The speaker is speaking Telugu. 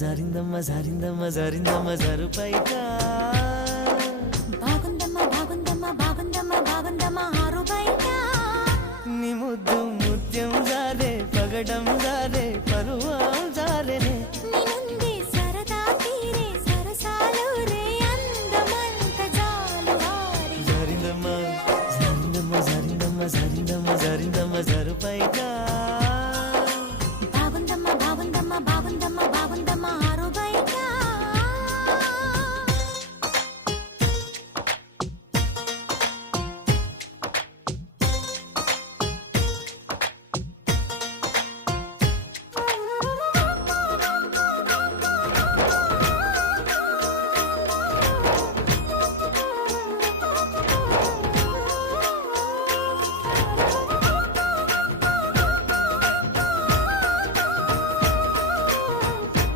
జారిందమ్మ జారిందమ్మ జారిందమ్మ జారు పైట బాగుందమ్మ బాగుందమ్మ బాగుందమ్మ బాగుందమ్మ ఆరు బయట నీ ముద్దు ముత్యం జారే పగడం జారే పరువా